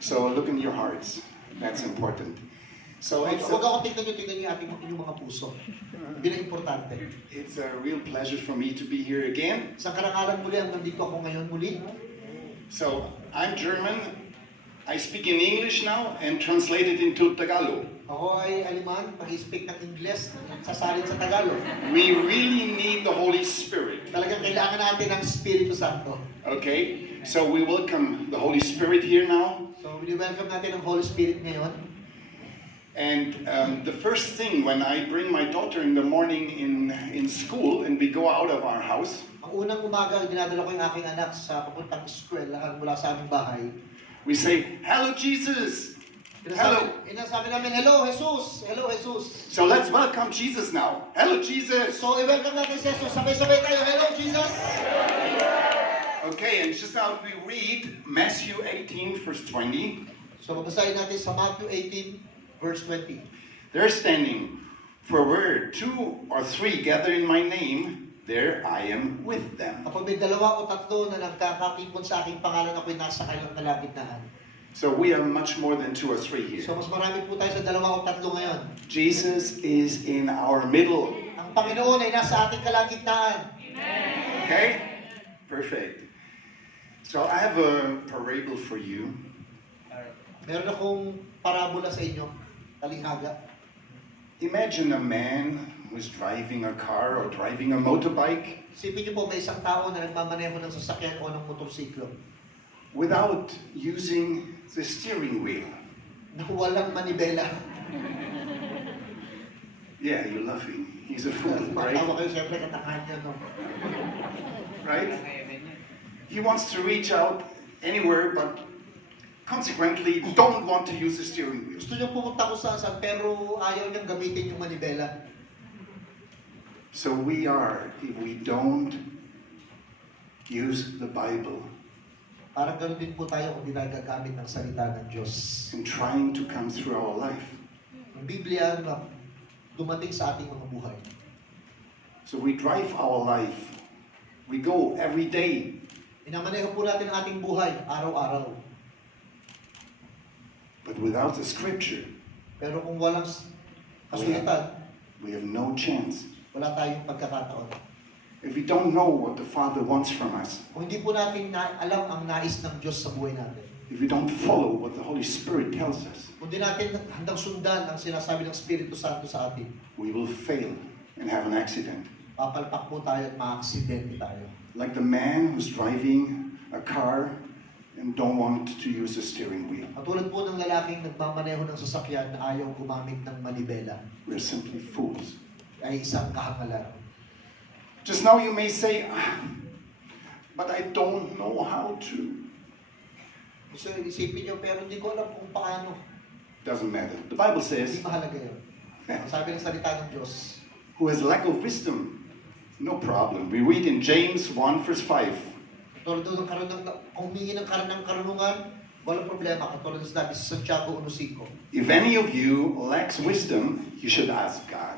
So look in your hearts. That's important. So Huwag ako tignan niyo yung mga puso. Bilang importante. it's a real pleasure for me to be here again. Sa karangalan muli, ang nandito ako ngayon muli. So I'm German. I speak in English now and translate it into Tagalog. Ako ay Aleman, pag-speak ng Ingles, sasalin sa Tagalog. We really need the Holy Spirit. Talagang kailangan natin ng Espiritu Santo. Okay? So we welcome the Holy Spirit here now. So, welcome natin ang Holy Spirit ngayon. And the first thing when I bring my daughter in the morning in school and we go out of our house, Ang unang umaga, dinadala ko yung aking anak sa papuntang eskwela mula sa aming bahay. we say, "Hello, Jesus." Hello. Inasabi namin, Hello, Jesus! Hello, Jesus! So let's welcome Jesus now. Hello, Jesus. So, i-welcome natin si Jesus. Sabay-sabay tayo, Hello, Jesus! Okay, and just now we read Matthew 18, verse 20. So, babasahin natin sa Matthew 18, verse 20. They're standing, for where 2 or 3 gather in my name, there I am with them. Kapag may dalawa o tatlo na nagkakatipon sa aking pangalan, ako'y nasa kanilang kalagitnaan. So we are much more than 2 or 3 here. So, mas marami po tayo sa dalawa o tatlo ngayon. Jesus is in our middle. Ang Panginoon ay nasa ating kalagitnaan. Okay? Perfect. So I have a parable for you. Meron akong parabola sa inyo, talinghaga. Imagine a man who's driving a car or driving a motorbike Isipin niyo po, may isang tao na nagmamaneho ng sasakyan o ng motorsiklo without using the steering wheel. na walang manibela. Yeah, you're laughing. He's a fool, right? Matawa kayo, siyempre katangahan niya, no? Right? He wants to reach out anywhere, but consequently don't want to use the steering wheel. Gusto niyo pumunta kung saan, pero ayaw niyang gamitin yung manibela. So we are, if we don't use the Bible Parang ganoon din po tayo kung di tayo gagamit ng salita ng Diyos. and trying to come through our life. Ang Biblia na dumating sa ating mga buhay. So we drive our life. We go every day. Inamaneho po natin ang ating buhay, araw-araw. But without the scripture, Pero kung walang kasulatan, we have no chance. wala tayong pagkakataon. If we don't know what the Father wants from us, Kung hindi po natin alam ang nais ng Diyos sa buhay natin, if we don't follow what the Holy Spirit tells us, kung di natin handang sundan ang sinasabi ng Espiritu Santo sa atin, we will fail and have an accident. papalpak po tayo at maaksidente tayo. Like the man who's driving a car and don't want to use the steering wheel. Katulad po ng lalaking nagmamaneho ng sasakyan na ayaw gumamit ng manibela, We're simply fools. ay isang kahangalan. Just now you may say, but I don't know how to. So isipin nyo, pero hindi ko alam kung paano. Doesn't matter. The Bible Hindi says, mahalaga yun. Ang sabi ng salita ng Diyos, who has lack of wisdom, no problem. We read in James 1 verse 5. katulad doon ng kung humingi ng karunungan, walang problema. Katulad ng sabi sa Santiago 1:5. If any of you lacks wisdom, you should ask God,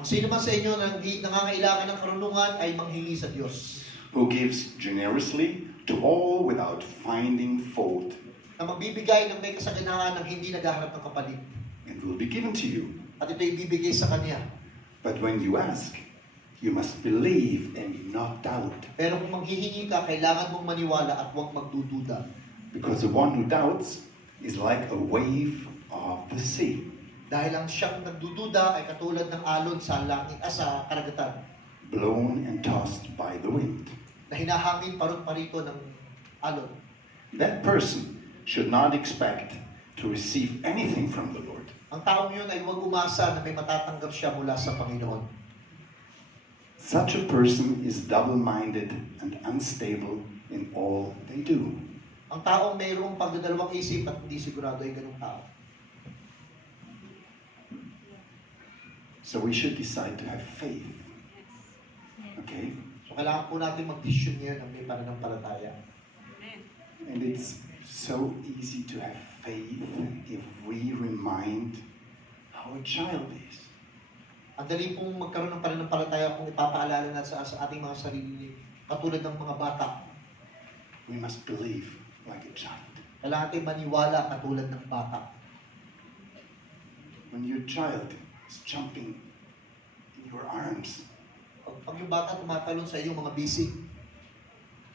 Ang sino man sa inyo na nangangailangan ng karunungan ay manghingi sa Diyos. who gives generously to all without finding fault, Na magbibigay ng may kasaganaan ng hindi naghahanap ng kapalit. and will be given to you. At ito ibibigay sa Kanya. But when you ask, you must believe and not doubt, Pero kung manghihingi ka, kailangan mong maniwala at huwag magdududa. because the one who doubts is like a wave of the sea, Dahil ang siyang nagdududa ay katulad ng alon sa langit sa karagatan blown and tossed by the wind. na hinahangin parot-parito ng alon. That person should not expect to receive anything from the Lord. Ang taong yun ay huwag umasa na may matatanggap siya mula sa Panginoon. Such a person is double-minded and unstable in all they do. Ang taong mayroong pagdadalawang isip at hindi sigurado ay ganung tao. So we should decide to have faith. Okay? So kailangan po natin mag-decision ngayon ng may pananampalataya. And it's so easy to have faith if we remind how a child is. Ang dali pong magkaroon ng pananampalataya kung ipapaalala natin sa ating mga sarili, katulad ng mga bata. We must believe like a child. Kailangan tayong maniwala katulad ng bata. When your child is jumping in your arms, Pag yung bata tumatalon sa iyong mga bisig,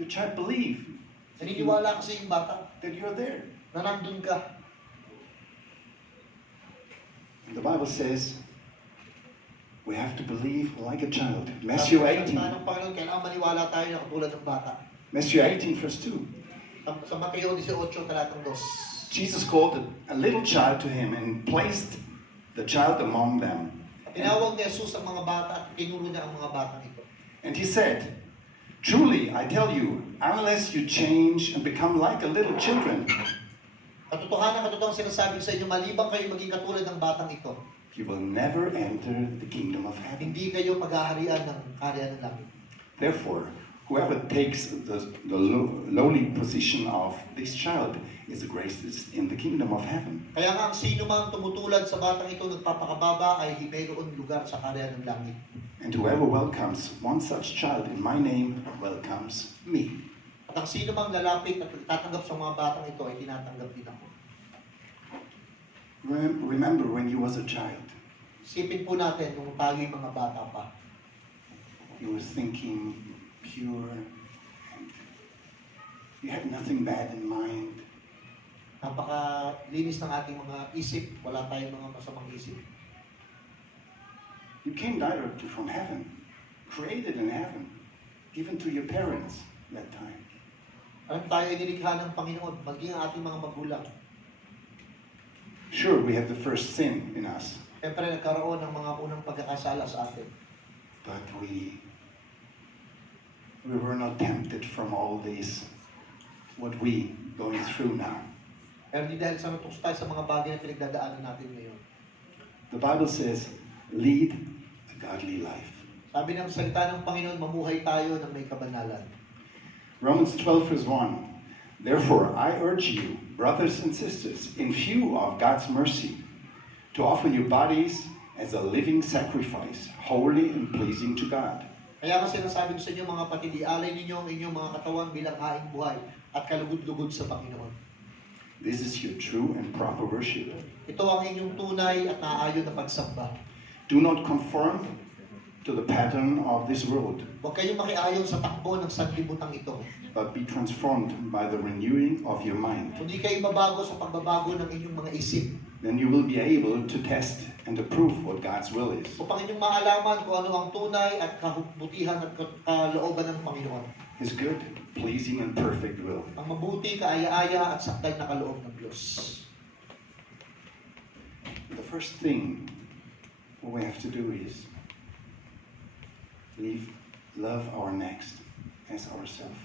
your child believe naniniwala kasi yung bata that you're there. na nandun ka. And the Bible says we have to believe like a child. Matthew Sa 18. ng Panginoon, kailangan maniwala tayo na katulad ng bata. Matthew 18 verse 2. Sa Mateo 18, talatang 2. Jesus called a little child to him and placed the child among them. Tinawag ni Jesus ang mga bata at tinuro niya ang mga batang ito. And he said, "Truly, I tell you, unless you change and become like a little children, Katotohanan sinasabi sa inyo, malibang kayo maging katulad ng batang ito, you will never enter the kingdom of heaven." hindi kayo paghaharian ng kaharian ng langit. Therefore, whoever takes the lowly position of this child is the greatest in the kingdom of heaven. Kaya nga ang sino mang tumutulad sa batang ito nagpapakababa ay mayroon lugar sa kaharian ng langit. And whoever welcomes one such child in my name welcomes me. At ang sino mang lalapit at tatanggap sa mga batang ito ay tinatanggap din ako. Remember when you was a child, Isipin po natin nung tayo'y mga bata pa. you were thinking pure and you had nothing bad in mind. Napakalinis ng ating mga isip, wala tayong mga masamang isip. You came directly from heaven, created in heaven, given to your parents that time. Alam tayo ay nilikha ng Panginoon, maging ang ating mga magulang. Sure, we have the first sin in us, Siyempre nagkaroon ng mga unang pagkakasala sa atin. but we were not tempted from all this, what we going through now. Pero di dahil sa natukso tayo sa mga bagay na pinagdadaanan natin ngayon. The Bible says, lead a godly life. Sabi ng salita ng Panginoon, mamuhay tayo ng may kabanalan. Romans 12 verse 1. Therefore, I urge you, brothers and sisters, in view of God's mercy, to offer your bodies as a living sacrifice, holy and pleasing to God. Kaya kasi sinasabi ko sa inyo mga kapatid, ialay ninyo ang inyong mga katawan bilang haing buhay at kalugod-lugod sa Panginoon. This is your true and proper worship. Ito ang inyong tunay at naaayon na pagsamba. Do not conform to the pattern of this world, Huwag kayong makiayon sa takbo ng sanlibutan ito. but be transformed by the renewing of your mind. Kundi kayo mabago sa pagbabago ng inyong mga isip. Then you will be able to test and approve what God's will is. Upang inyong maalaman kung ano ang tunay at kabutihan at kalooban ng Panginoon. His good, pleasing, and perfect will. Ang mabuti, kaaya-aya at sakdal na kaloob ng Diyos. The first thing what we have to do is love our next as ourselves.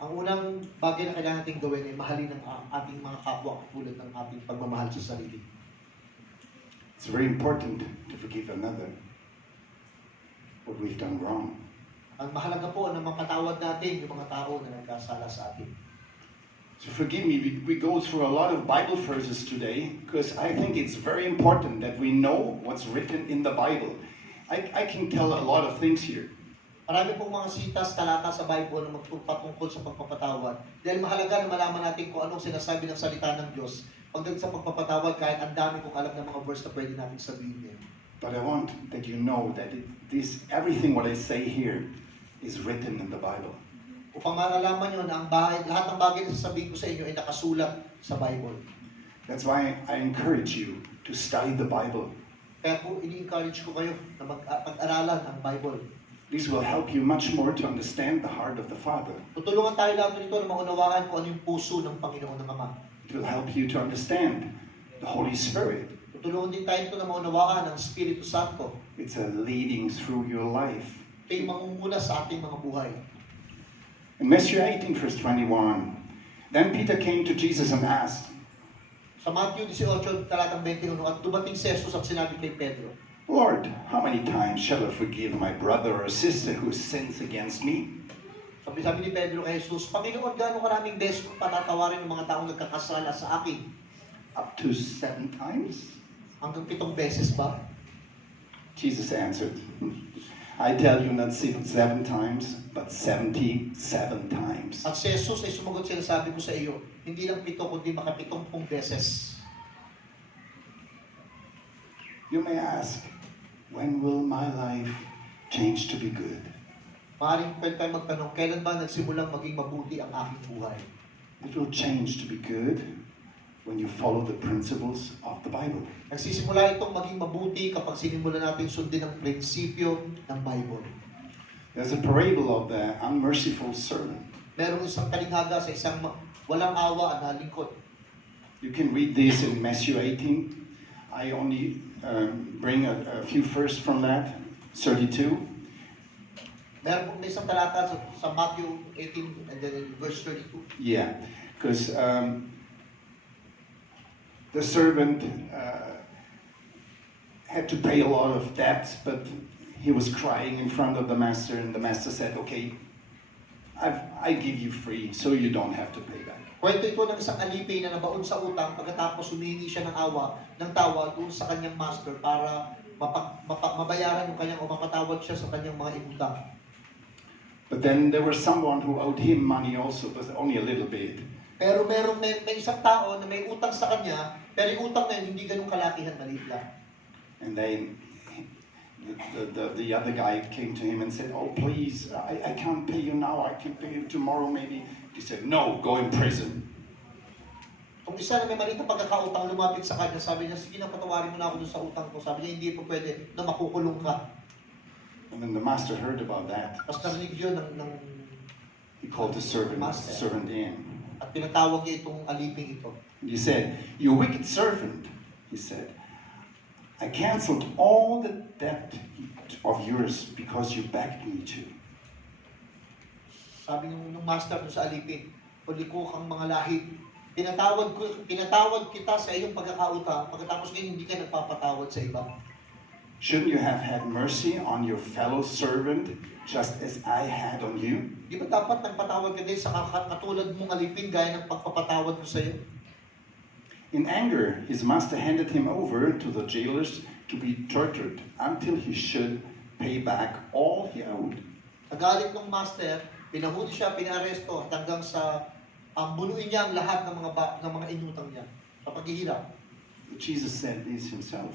Ang unang bagay na kailangan natin gawin ay mahalin ang ating mga kapwa tulad ng ating pagmamahal sa sarili. It's very important to forgive another what we've done wrong. Ang mahalaga po na mapatawad natin yung mga tao na nagkasala sa atin. So forgive me, we go through a lot of Bible verses today because I think it's very important that we know what's written in the Bible. I can tell a lot of things here. Marami pong mga sitas, talata sa Bible na magpapatungkol sa pagpapatawad. Dahil mahalaga na malaman natin kung anong sinasabi ng salita ng Diyos pagdating sa pagpapatawad kahit ang dami kong alam ng mga verse na pwede natin sabihin ngayon. But I want that you know that everything what I say here is written in the Bible. Upang malalaman nyo na lahat ng bagay na sasabihin ko sa inyo ay nakasulat sa Bible. That's why I encourage you to study the Bible. Kaya po, ini-encourage ko kayo na pag-aralan ang Bible. This will help you much more to understand the heart of the Father. Tutulungan tayo lahat nito na maunawaan kung ano yung puso ng Panginoon ng Ama. It will help you to understand the Holy Spirit. Tutulungan din tayo nito na maunawaan ang Espiritu Santo. It's a leading through your life. Ito yung mangunguna sa ating mga buhay. In Matthew 18 verse 21, then Peter came to Jesus and asked, Sa Matthew 18, talatang 21, at dumating si Jesus at sinabi kay Pedro, Lord, how many times shall I forgive my brother or sister who sins against me? Sabi ni Pedro kay Jesus, Panginoon, gaano karaming beses ko patatawarin ng mga taong nagkakasala sa akin? Up to 7 times? Hanggang 7 beses ba? Jesus answered, I tell you not 7 times, but 77 times. At si Jesus ay sumagot, sinasabi ko sa iyo, hindi lang 7 kundi maka 70 beses. You may ask, when will my life change to be good? Maaaring pwede tayo magtanong, kailan ba nagsimulang maging mabuti ang aking buhay? It will change to be good when you follow the principles of the Bible. Nagsisimula itong maging mabuti kapag sinimula natin sundin ang prinsipyo ng Bible. There's a parable of the unmerciful servant. Merong isang talinghaga sa isang walang awa na lingkod. You can read this in Matthew 18. I only bring a few verses from that, 32. May isang talata sa Matthew 18 and then in verse 32. Yeah, because the servant had to pay a lot of debts, but he was crying in front of the master, and the master said, "Okay, I give you free, so you don't have to pay back." Kwento ito ng isang alipin na nabaon sa utang pagkatapos humingi siya ng tawa doon sa kanyang master para mabayaran yung kanyang o mapatawad siya sa kanyang mga inutang. But then there was someone who owed him money also, but only a little bit. Pero may isang tao na may utang sa kanya, pero yung utang na yun hindi ganun kalakihan, maliit lang. And then the other guy came to him and said, "Oh, please, I can't pay you now. I can pay you tomorrow maybe." He said, "No, go in prison." Kung isa na may maliit na pagkakautang lumapit sa kanya, sabi niya, "Sige na, patawarin mo na ako doon sa utang ko." Sabi niya, "Hindi po pwede na makukulong ka." And then the master heard about that. Tapos narinig yun ng He called the servant in. at pinatawag niya itong aliping ito. He said, "You wicked servant," he said, "I canceled all the debt of yours because you begged me to." Sabi nung master doon sa alipin, "Paliko kang mga lahi. Pinatawad kita sa iyong pagkakautang, pagkatapos ngayon hindi ka nagpapatawad sa iba." Shouldn't you have had mercy on your fellow servant just as I had on you? Di ba dapat nagpatawad ka din sa katulad mong alipin gaya ng pagpapatawad ko sa iyo? In anger, his master handed him over to the jailers to be tortured until he should pay back all he owed. Nagalit ng master, pinahuli siya, pinaresto hanggang sa bunuin niya ang lahat ng mga inutang niya sa paghihirap. Jesus said this himself.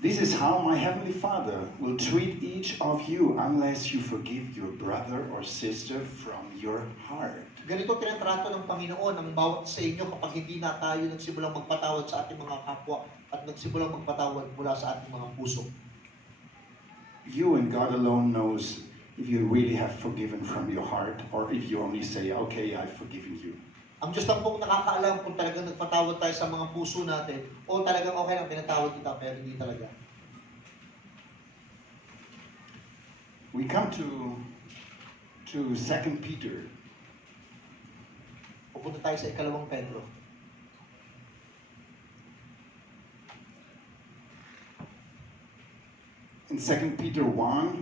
"This is how my heavenly Father will treat each of you unless you forgive your brother or sister from your heart." Ganito tinatrato ng Panginoon ang bawat sa inyo kapag hindi na tayo nagsimulang magpatawad sa ating mga kapwa at nagsimulang magpatawad mula sa ating mga puso. You and God alone knows if you really have forgiven from your heart or if you only say, "Okay, I've forgiven you." Ang Diyos lang pong nakakaalam kung talagang nagpatawad tayo sa mga puso natin o talagang okay lang, pinatawad kita, pero hindi talaga. We come to 2 Peter. Pupunta tayo sa ikalawang Pedro. In 2 Peter 1,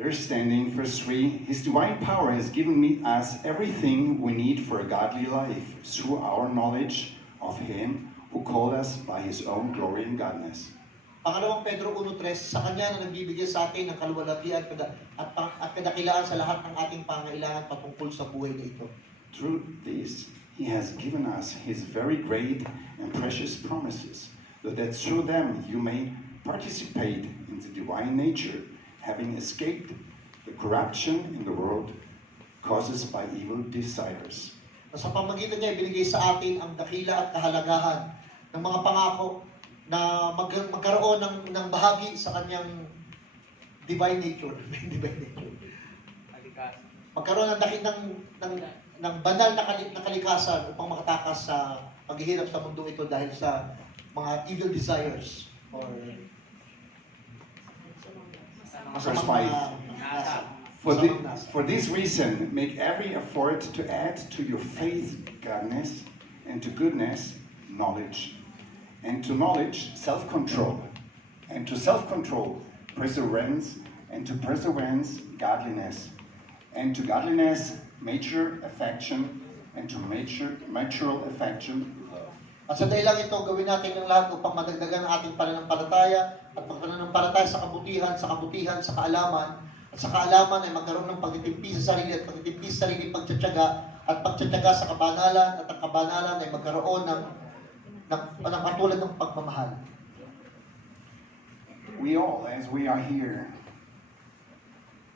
we're standing, verse 3, "His divine power has given us everything we need for a godly life through our knowledge of Him who called us by His own glory and godness." Pangalawang Pedro 1:3, sa Kanya na nagbibigay sa atin ng kaluwalhatian at kadakilaan sa lahat ng ating pangailangan patungkol sa buhay na ito. Through this, He has given us His very great and precious promises, so that through them you may participate in the divine nature, having escaped the corruption in the world caused by evil desires. Sa pamagitan niya, ibinigay sa atin ang dakila at kahalagahan ng mga pangako na magkaroon ng bahagi sa kanyang divine nature. Divine nature. Magkaroon ng banal na kalikasan upang makatakas sa paghihirap sa mundo ito dahil sa mga evil desires or Verse 5. For this reason, make every effort to add to your faith godliness, and to goodness knowledge, and to knowledge self-control, and to self-control perseverance, and to perseverance godliness, and to godliness mature affection, and to mature affection love. At sa dahilan ito, gawin natin ang lahat upang madagdagan ang ating pananampalataya at pagpananampalataya sa kabutihan, sa kaalaman, at sa kaalaman ay magkaroon ng pagtitimpi sa sarili at pagtitimpi sa sarili pagtsatsaga At pagtitiyaga sa kabanalan at ang kabanalan ay magkaroon ng katulad ng pagmamahal. We all, as we are here,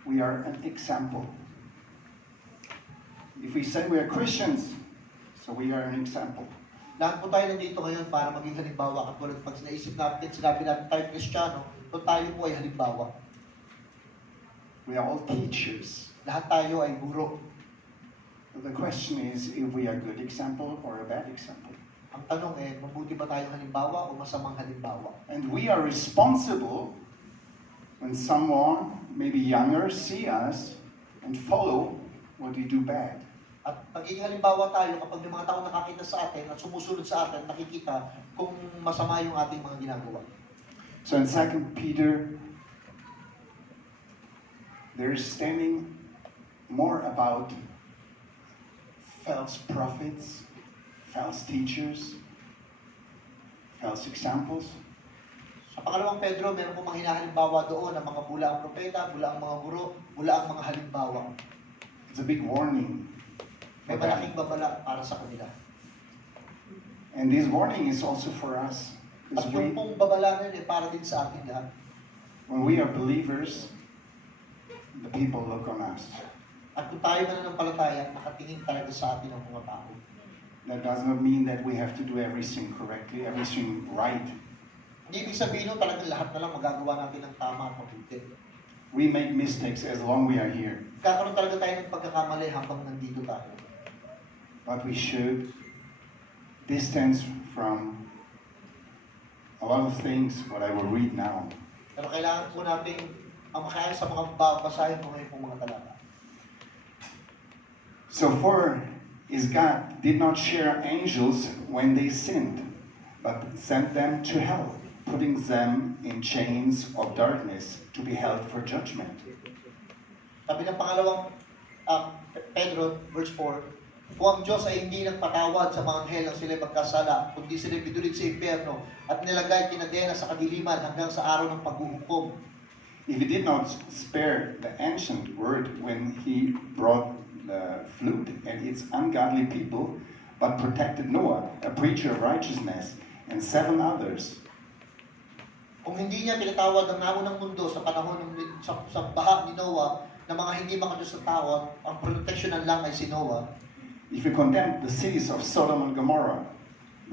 we are an example. If we say we are Christians, so we are an example. Lahat po tayo nandito ngayon para maging halimbawa. Katulad pag sinabi natin tayo Kristiyano, so tayo po ay halimbawa. We are all teachers. Lahat tayo ay guro. So the question is if we are a good example or a bad example. Ang tanong mabuti ba tayong halimbawa o masamang halimbawa? And we are responsible when someone, maybe younger, see us and follow what we do bad. At naging halimbawa tayo kapag yung mga tao nakakita sa atin at sumusunod sa atin, nakikita kung masama yung ating mga ginagawa. So in 2 Peter, there's standing more about false prophets, false teachers, false examples. Sa pangalawang Pedro, meron pong mga hinahalimbawa doon ng mga bulaang propeta, bulaang mga guro, bulaang mga halimbawa. It's a big warning. May malaking babala para sa kanila. And this warning is also for us. At Because yung pong babala na yun para din sa atin lahat. when we are believers, the people look on us. At kung tayo mananampalataya, nakatingin talaga sa atin ang mga tao. That does not mean that we have to do everything correctly, everything right. Hindi ibig sabihin nun talagang lahat na lang magagawa natin ng tama at mabuti. We make mistakes as long we are here. Kakaroon talaga tayo ng pagkakamali habang nandito tayo. But we should distance from a lot of things, what I will read now. Pero kailangan po natin ang makaayos sa mga babasahin ko ngayon pong mga talata. So for is God did not share angels when they sinned, but sent them to hell, putting them in chains of darkness to be held for judgment. Sabi ng pangalawang Pedro, verse 4, kung ang Diyos ay hindi nagpatawad sa mga anghel nang sila'y magkasala, kundi sila'y binulig sa impyerno at nilagay kinadena sa kadiliman hanggang sa araw ng paghuhukom. If he did not spare the ancient word when he brought the flood and its ungodly people, but protected Noah, a preacher of righteousness, and 7 others. Kung hindi niya pinatawad ang naunang mundo sa panahon sa baha ni Noah na mga hindi makadiyos na tao, ang proteksyonan lang ay si Noah. If you condemned the cities of Sodom and Gomorrah,